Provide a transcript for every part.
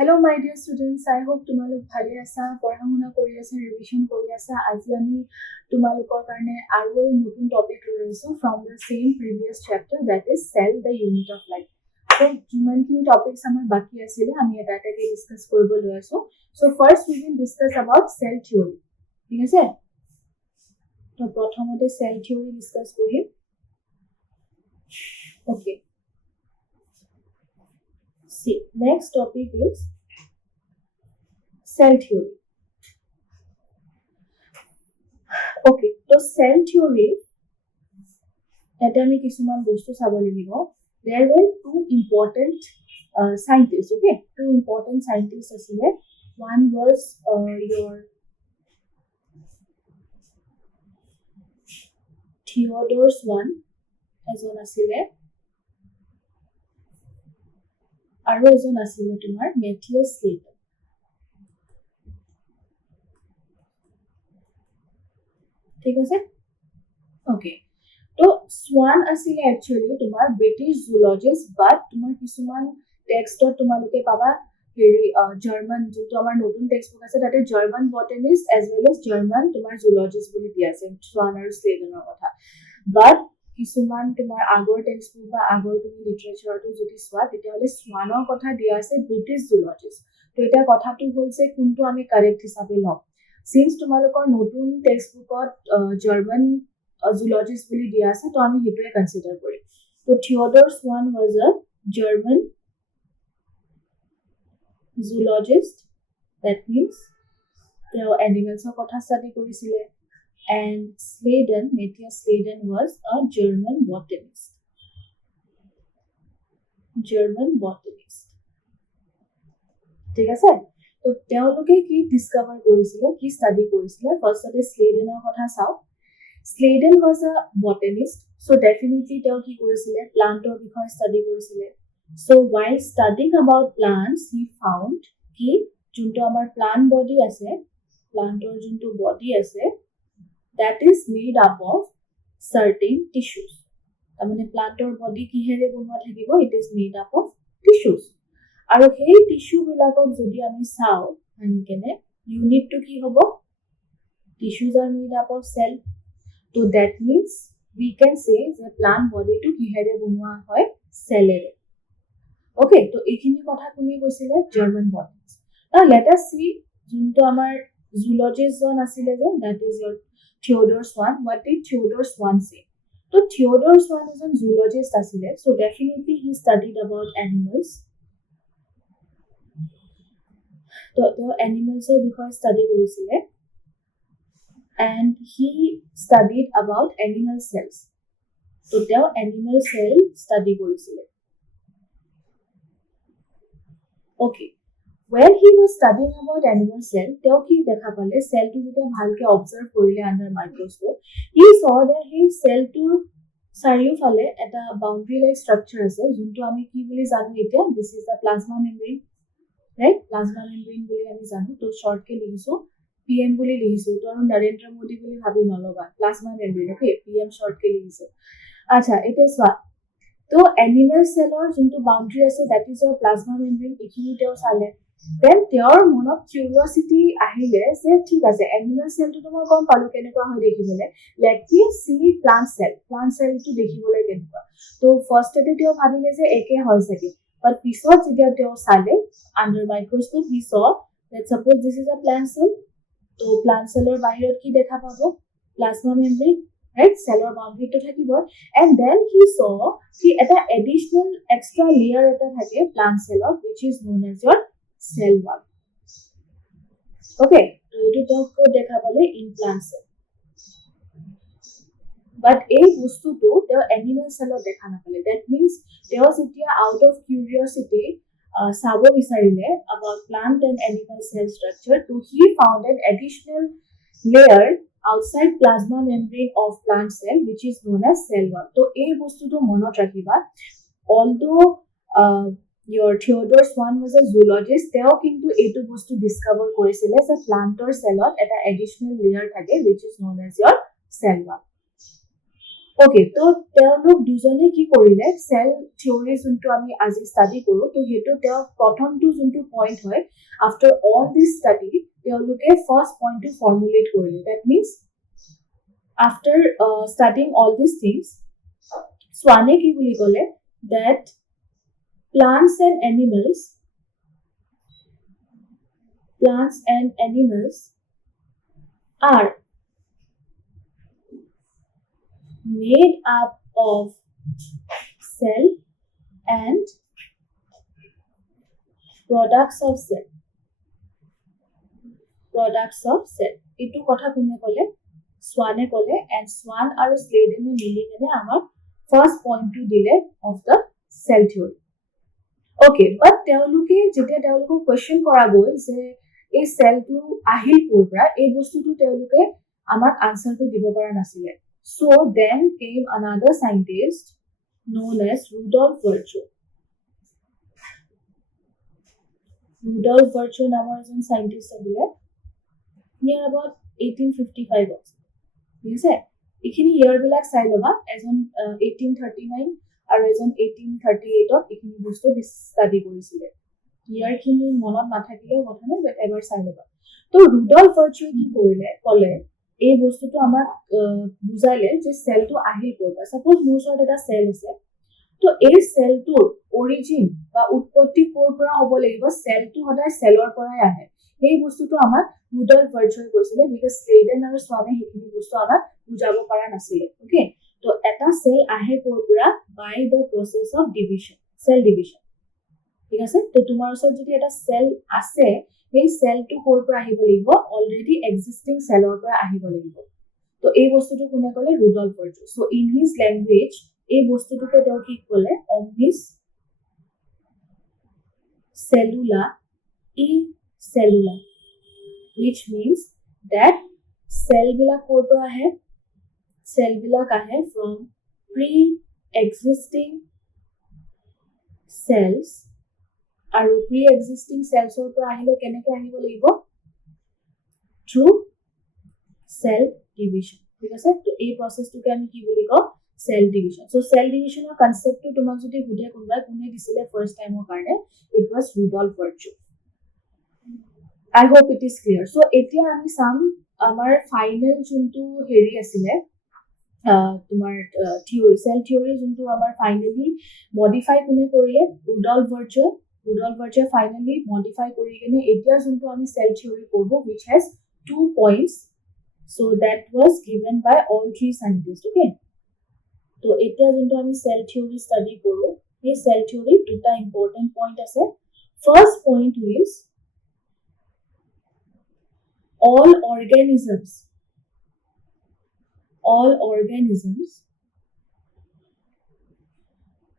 Hello my dear students, I hope তোমালোক ভালে আছা, পঢ়া-শুনা কৰি আছা, ৰিভিজন কৰি আছা। আজি আমি তোমালোকৰ কাৰণে আৰু নতুন টপিক লৈ আহিছো from the same previous chapter, that is cell the unit of life. So যিমানখিনি টপিকস আমাৰ বাকি আছিলে আমি এটা এটাকে ডিসকাস কৰিব লৈ আছো. So first we will discuss about cell theory. ঠিক আছে? তো প্ৰথমতে cell theory ডিসকাস কৰিম. Okay. See, next topic is cell theory. Okay, so cell theory, atomic kisuman bostu sabo lagibo. There were two important scientists, okay? Two important scientists asile. One was your Theodore Swan, ejon asile. Aru ejon asile tumar Matthias Slater. ঠিক আছে? Okay. তো Swan asile actually tumar British zoologist, but tumar kisuman text tumaluke paba German joto amar notun textbook ase tate German botanist as well as German tumar zoologist boli dia ase Swan aru Slater er kotha. But kisuman tumar agor textbook ba agor tumi literature to jodi swa tetiale Swan er kotha dia ase British zoologist. To eta kotha tu hoise kuntu ami correct hisabe lom. Since tumalokor notun textbookot German zoologist boli dia ase to ami hitue consider kori. So Theodore Swan was a German zoologist. That means the animals er kotha study korisile. And Sladen, Matthias Sladen was a German botanist. German botanist. ঠিক আছে? তো তেওঁলোকে কি ডিসকভাৰ কৰিছিলে, কি study কৰিছিলে, ফাৰ্ষ্টতে স্লেডেনৰ কথা চাও. Sladen was a botanist, so definitely তেওঁ কি কৰিছিলে, প্লান্টৰ বিষয়ে ষ্টাডি কৰিছিলে. So while studying about plants, he found কি যোনটো আমাৰ plant body আছে, প্লান্টৰ যোনটো body আছে, that is made up of certain tissues. তাৰমানে প্লান্টৰ body কিহেৰে বনোৱা থাকিব, it is made up of tissues. আৰু সেই টিস্যু বিলাকক যদি আমি চাও আনকেনে ইউনিট টু কি হ'ব, tissues are made up of cell. So that means we can say the plant body to কিহেৰে বনোৱা হয়, cellৰে. Okay, তো এইখিনি কথা কোনে কৈছিলে, German botanist. Now let us see যোনটো আমাৰ zoologist জন আছিলে যে, that is your Theodore Swan. What did Theodore Swan say? So Theodore Swan is a zoologist asile, so definitely he studied about animals. So the animals er বিষয়ে study korisile, and he studied about animal cells. So the animal cell study korisile. Okay, when he was studying about animal cell, teo ki dekha pale cell tu jeta bhalke observe korile under microscope, he saw that his cell tu চাৰিও ফালে এটা boundary like structure আছে, যোনটো আমি কি বুলি জানো এতিয়া, this is the plasma membrane, right? Plasma membrane বুলি আমি জানো, তো short ke লিখিছো PM বুলি লিখিছো, তো আৰু নৰেন্দ্ৰ মোদী বুলি ভাবি নলবা, plasma membrane, okay, PM short ke লিখিছো. আচ্ছা, এটা সোয়া, তো animal cell or যোনটো boundary আছে, that is your plasma membrane, এইখিনি তেও চালে. Then তেওঁৰ মনত curiosity আহিলে যে ঠিক আছে, animal cell তো মই কম পালো কেনেকুৱা হয় দেখিবলে, let me see plant cell to দেখিবলে কেনেকুৱা. তো ফাৰ্ষ্টতে তেও ভাবিলে যে একে হয় চাগে, but পিছত যেতিয়া তেও চালে under microscope, he saw that suppose this is a plant cell, তো plant cell er বাহিৰত কি দেখা পাবো, plasma membrane, right? Cell or boundary to থাকিব, and then he saw ki eta additional extra layer eta thake plant cell or which is known as your cell wall. Okay, to etu to dekha pale in plant cell, but ei bostu to the animal cell or dekha na pale. That means they was out of curiosity sabo bisarile about plant and animal cell structure, to he found an additional layer outside plasma membrane of plant cell which is known as cell wall. To ei bostu to monot rakhiba, although your Theodore Swan was a zoologist, teo kintu etu bostu discover korisile যে plantor cellot eta additional layer thake which is known as your cell wall. Okay, তো তেওঁলোক দুজনে কি কৰিলে, cell theory যোনটো আমি আজি study কৰোঁ, তো সেইটো তেওঁ প্ৰথমটো যোনটো পইণ্ট হয়, আফটাৰ অল দিছ ষ্টাডি তেওঁলোকে ফাৰ্ষ্ট পইণ্টটো ফৰ্মুলেট কৰিলে। That means after studying all these things, Schwann কি বুলি ক'লে, that plants and animals are made up of cell and products of cell. এইটো কথা কোনে ক'লে, স্বানে ক'লে, এণ্ড স্বান আৰু স্লেডেনে মিলি কেনে আমাক ফাৰ্ষ্ট পইণ্টটো দিলে of the cell theory. Okay, but তেওঁলোকে যেতিয়া তেওঁলোকক কুৱেশ্যন কৰা গ'ল যে এই চেলটো আহিল ক'ৰ পৰা, এই বস্তুটো তেওঁলোকে আমাক আনচাৰটো দিব পৰা নাছিলে। So then came another scientist known as Rudolf Virchow. Rudolf Virchow নামৰ এজন সাইন্টিষ্ট আছিলে, নিয়াৰ এবাউট 1855 আছে। ঠিক আছে, এইখিনি ইয়াৰবিলাক চাই ল'বা, এজন 1839 আৰু এজন 1838ত এইখিনি বস্তু ষ্টাডি কৰিছিলে। ইয়াৰখিনি মনত নাথাকিলেও কথা নাই, বাট এবাৰ চাই ল'বা। তো ৰুডল্ফ ভাৰ্চোৱে কি কৰিলে, ক'লে এই বস্তুটো আমাক বুজাইলে যে চেলটো আহিল ক'ৰ পৰা। ছাপ'জ মোৰ ওচৰত এটা চেল আছে, তো এই চেলটোৰ অৰিজিন বা উৎপত্তি ক'ৰ পৰা হ'ব লাগিব, চেলটো সদায় চেলৰ পৰাই আহে। সেই বস্তুটো আমাক ৰুডল্ফ ভাৰ্চোৱে কৈছিলে, বিকজ স্লেডেন আৰু স্বানে সেইখিনি বস্তু আমাক বুজাব পৰা নাছিলে। অ'কে, তো এটা চেল আহে ক'ৰ পৰা, by the process of division, cell division. ঠিক আছে, তো তোমাৰ ওচৰত যদি এটা চেল আছে, সেই চেলটো ক'ৰ পৰা আহিব লাগিব, অলৰেডি এক্সিষ্টিং চেলৰ পৰা আহিব লাগিব। তো এই বস্তুটো কোনে ক'লে, Rudolf Virchow. So' in his language এই বস্তুটোকে তেওঁ কি ক'লে, অমনিছ চেলুলা ই চেলুলা, which means that চেলবিলাক ক'ৰ পৰা আহে, চেলবিলাক আহে from pre-existing cells, আৰু pre-existing cells পৰা আহিলে কেনেকৈ আহিব লাগিব, through cell division। ঠিক আছে, তো এই প্ৰচেছটোকে আমি কি বুলি কওঁ, চেল ডিভিজন। চ' চেল ডিভিজনৰ কনচেপ্টটো তোমাক যদি সুধে কোনোবাই কোনে দিছিলে ফাৰ্ষ্ট টাইমৰ কাৰণে, it was Rudolf Virchow. I hope it is clear. So এতিয়া আমি চাম আমাৰ ফাইনেল যোনটো হেৰি আছিলে, তোমাৰ থিয়ৰী, চেল থিয়ৰী যোনটো আমাৰ ফাইনেলি মডিফাই কোনে কৰিলে, ৰুডল্ফ ভাৰ্চো। ৰুডল্ফ ভাৰ্চোৱে ফাইনেলি মডিফাই কৰি কিনে এতিয়া যোনটো আমি চেল থিয়ৰী পঢ়ো, which has 2 points, so that was given by all 3 scientists. Okay, তো এতিয়া যোনটো আমি চেল থিয়ৰী ষ্টাডি কৰো, সেই চেল থিয়ৰী দুটা ইম্পৰ্টেণ্ট পইণ্ট আছে। First point is all organisms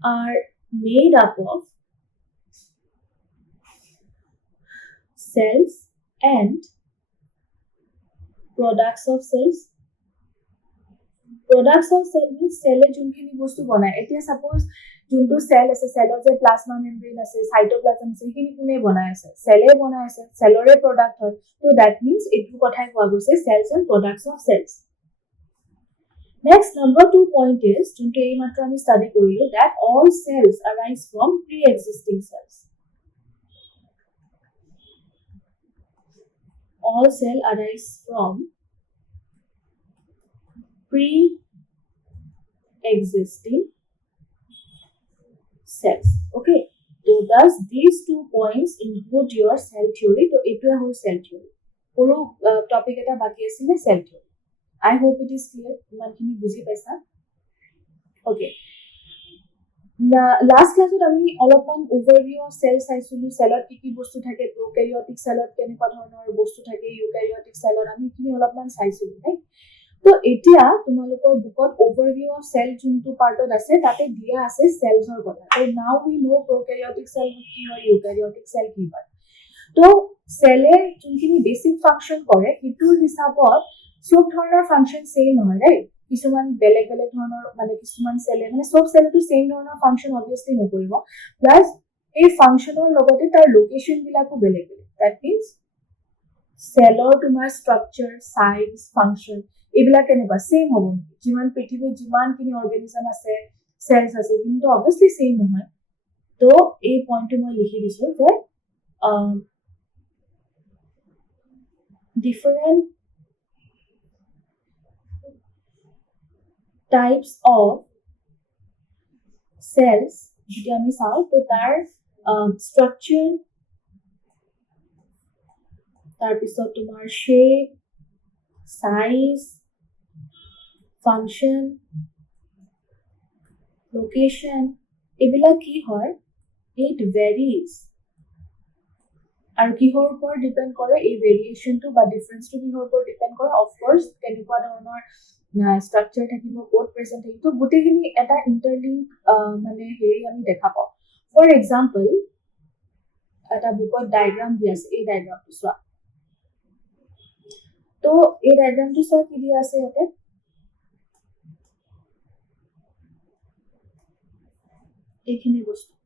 are made up of cells and products of cells. Products of cell means cell যোনখিনি বস্তু বনায়। এতিয়া সাপোজ যোনটো চেল আছে, চেলৰ যে প্লাজমা মেমব্ৰেন আছে, সাইটোপ্লাজম আছে, সেইখিনি কোনে বনাই আছে, চেলে বনাই আছে, চেলৰে প্ৰডাক্ট হয়। তো দ্যাট মিনছ এইটো কথাই কোৱা গৈছে cells and products of cells. Next number 2 point is, যোনটো এই মাত্ৰ আমি ষ্টাডি কৰিলো, that all cells arise from pre-existing cells. All cell arise from pre-existing cells. Okay, so thus these 2 points include your cell theory. So এইটোৱে হ'ল cell theory। পুরো topic এটা বাকি আছিল cell theory। I hope it is clear, ইমানখিনি বুজি পাইছা। Okay, last ক্লাছত আমি অলপমান ওভাৰভিউ অফ চেল চাইছিলো, চেলত কি কি বস্তু থাকে, প্ৰ'কেৰিয়টিক চেলত কেনেকুৱা ধৰণৰ বস্তু থাকে, ইউকেৰিয়টিক চেলত আমি এইখিনি অলপমান চাইছিলো, ৰাইট? তো এতিয়া তোমালোকৰ বুকত ওভাৰভিউ অফ চেল যোনটো পাৰ্টত আছে, তাতে দিয়া আছে চেলছৰ কথা। তো নাও উই নো প্ৰ'কেৰিয়টিক চেল কি হয়, ইউকেৰিয়টিক চেল কি হয়। তো চেলে যোনখিনি বেছিক ফাংচন কৰে, সেইটোৰ হিচাপত চব ধৰণৰ ফাংচন চেম নহয়, ৰাইট? কিছুমান বেলেগ বেলেগ ধৰণৰ, মানে কিছুমান চেলে মানে চব চেলেটো চেম ধৰণৰ ফাংচন অবভিয়াছলি নকৰিব, প্লাছ এই ফাংচনৰ লগতে তাৰ লোকেশ্যন বিলাকো বেলেগ বেলেগ। দ্যাট মিনছ চেলৰ তোমাৰ ষ্ট্ৰাকচাৰ, চাইজ, ফাংচন এইবিলাক কেনেকুৱা সেম হ'ব যিমান পৃথিৱীত যিমানখিনি অৰ্গেনিজম আছে সেলস আছে কিন্তু অবভিয়াসলি সেম নহয় তো এই পইণ্টটো মই লিখি দিছো যে different types of cells যদি আমি চাওঁ তো তাৰ structure তাৰপিছত তোমাৰ shape size function location এইবিলাক কি হয় it varies আৰু কিহৰ ওপৰত ডিপেন্ড কৰে এই ভেৰিয়েশনটো বা ডিফাৰেন্সটো কিহৰ ওপৰত ডিপেন্ড কৰে অফ কোৰ্স কেনেকুৱা ধৰণৰ স্ট্ৰাকচাৰ থাকিব কোড প্ৰেজেন্ট থাকিব তো গোটেইখিনি এটা ইন্টাৰলিংক মানে হেৰি আমি দেখা পাওঁ ফৰ এক্সাম্পল এটা বুকত ডায়াগ্ৰাম দিয়া আছে এই ডায়াগ্ৰামটো চোৱা তো এই ডায়াগ্ৰামটো চোৱা কি দিয়া আছে ইয়াতে এইখিনি বস্তু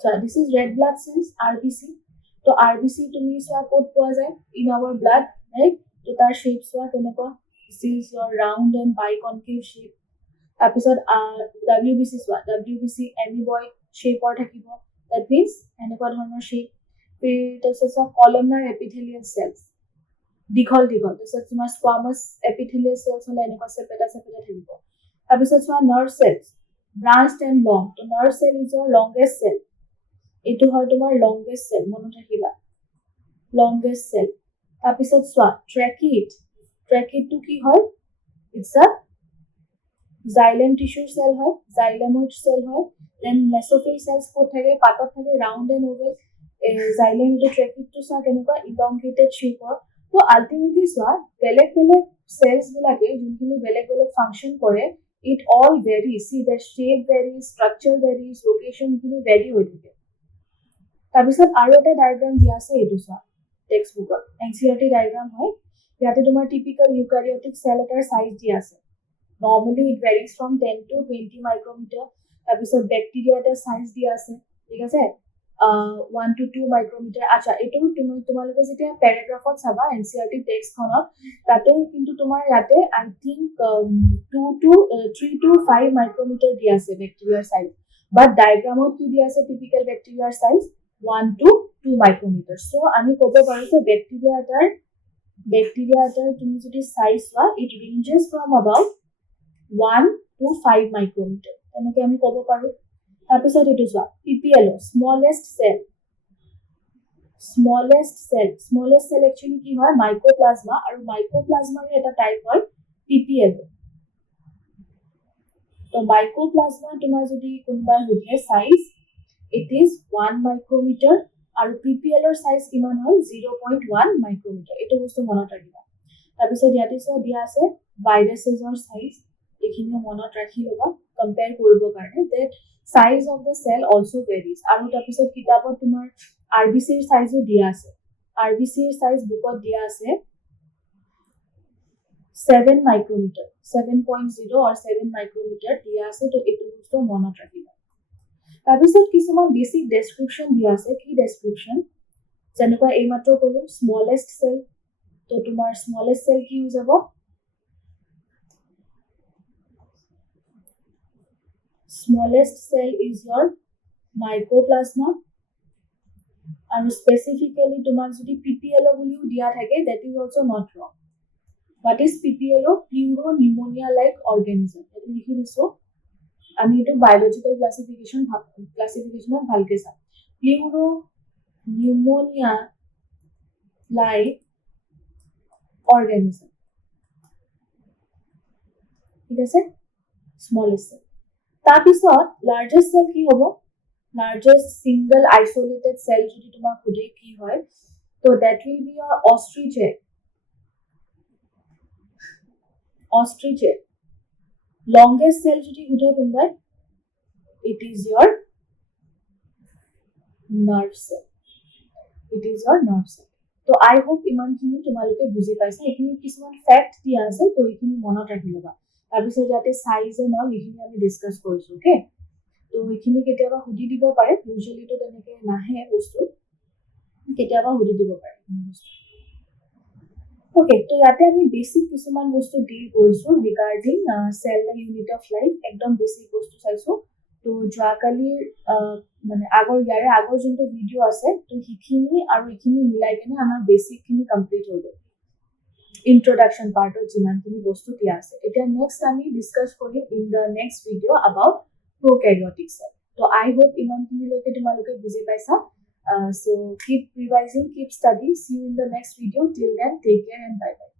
So this is red blood cells, RBC. So RBC to me is what was in our blood, right? So that shapes what this is your round and biconcave shape. Episode WBC is what WBC amoeboid shape or thakibo. That means and shape. This is a columnar epithelial cells. Dikhol. This is my squamous epithelial cells. So sepeta thakibo. Episode nerve cells, branched and long. So nerve cell is your longest cell. এইটো হয় তোমাৰ longest cell মনত ৰাখিবা longest cell তাৰপিছত চোৱা ট্ৰেকিডটো কি হয় it's a xylem tissue cell হয় জাইলেমৰ সেল হয় দেন মেসোফিল সেলস ক'ত থাকে পাতত থাকে ৰাউন্ড এণ্ড ওভেল জাইলেম ট্ৰেকিডটো চোৱা কেনেকুৱা ইলংগেটেড শেপৰ তো আল্টিমেটলি চোৱা বেলেগ সেলস বিলাকে যোনখিনি বেলেগ ফাংচন কৰে it all varies see the shape varies structure varies location ইখিনি ভেৰি হৈ থাকে তাৰপিছত আৰু এটা ডায়াগ্ৰাম দিয়া আছে এইটো চোৱা টেক্সট বুকত NCERT ডায়াগ্ৰাম হয় ইয়াতে তোমাৰ টিপিক্যাল ইউক্যাৰিওটিক সেল এটাৰ সাইজ দিয়া আছে নৰমালি ইট ভেৰিজ ফ্ৰম 10 to 20 মাইক্ৰোমিটাৰ তাৰপিছত ব্যাকটেৰিয়া এটাৰ সাইজ দিয়া আছে ঠিক আছে 1 to 2 মাইক্ৰোমিটাৰ আচ্ছা এটো তোমালোকে যেতিয়া প্যাৰাগ্ৰাফত চাবা NCERT টেক্সটখনত তাতে কিন্তু তোমাৰ ইয়াতে আই থিংক 3 to 5 মাইক্ৰোমিটাৰ দিয়া আছে ব্যাকটেৰিয়াৰ সাইজ বাট ডায়াগ্ৰামত কি দিয়া আছে typical ব্যাকটেৰিয়াৰ size 1 to 2 micrometers. So, আমি কব পাৰো যে ব্যাকটেৰিয়া এটাৰ তুমি যদি সাইজ চোৱা it ranges from about 1 to 5 micrometer. এনেকৈ আমি কব পাৰো তাৰপিছত এইটো চোৱা PPLO smallest cell actually কি হয় মাইক্ৰোপ্লাজমা আৰু মাইক্ৰোপ্লাজমাৰ এটা টাইপ হয় PPLO তো মাইক্ৰোপ্লাজমা তোমাৰ যদি কোনবা সুধে সাইজ it is 1 micrometer আৰু PPLৰ সাইজ কিমান হয় 0.1 micrometer এটো বস্তু মনত ৰাখিবা তাৰপিছত ইয়াতে চোৱা দিয়া আছে ভাইৰাছেছৰ সাইজ এইখিনি মনত ৰাখি লবা কম্পেয়াৰ কৰিব কাৰণে that size of the cell also varies আৰু তাৰপিছত কিতাপত তোমাৰ RBC ৰ সাইজও দিয়া আছে RBC ৰ সাইজ বুকত দিয়া আছে 7 micrometer 7.0 or 7 micrometer দিয়া আছে তো এটো বস্তু মনত ৰাখিবা তাৰপিছত কিছুমান বেসিক ডেসক্ৰিপশন দিয়া আছে কি ডেসক্ৰিপশন যেনেকুৱা এই মাত্ৰ কলো স্মলেষ্ট সেল তো তোমাৰ স্মলেষ্ট সেল কি হৈ যাব smallest cell is your mycoplasma and specifically তোমাক যদি PPLO বুলিও দিয়া থাকে that is also not wrong what is PPLO pneumonia like organism এটো লিখি দিছো আমি এটো বায়োলজিক্যাল ক্লাসিফিকেশনত ভালকে চাম pneumonia like organism ঠিক আছে smallest cell তাৰপিছত লাৰ্জেষ্ট সেল কি হ'ব লাৰ্জেষ্ট সিঙ্গল আইসোলেটেড সেল যদি তোমাক খুদে কি হয় তো that will be your ostrich egg longest cell যদি খুদে কোনবাই it is your nerve cell তো I hope ইমানখিনি তোমালোকে বুজি পাইছা এইখিনি কিছুমান ফ্যাক্ট দিয়া আছে তো এইখিনি মনত ৰাখি লবা তাৰপিছত যাতে সাইজ এণ্ড অল এইখিনি আমি ডিসকাস কৰিছো ওকে তো এইখিনি কেতিয়াবা সুধি দিব পাৰে ইউজুয়ালি তো তেনেকে নাহে বস্তু কেতিয়াবা সুধি দিব পাৰে Okay, তো ইয়াতে আমি বেসিক কিছুমান বস্তু ডিল কৰিছো regarding cell the unit of life, একদম বেসিক বস্তু চাইছো। তো যোৱাকালিৰ মানে ইয়াৰে আগৰ যোনটো ভিডিঅ' আছে তো সেইখিনি আৰু এইখিনি মিলাই কেনে আমাৰ বেসিকখিনি কমপ্লিট হৈ গ'ল। ইন্ট্ৰডাকশ্যন পাৰ্টত যিমানখিনি বস্তু দিয়া আছে। এতিয়া নেক্সট আমি ডিছকাছ কৰিম in the next video' about prokaryotic cell. তো আই হোপ ইমানখিনিলৈকে তোমালোকে বুজি পাইছা। So keep revising, keep studying. See you in the next video. Till then, take care and bye bye.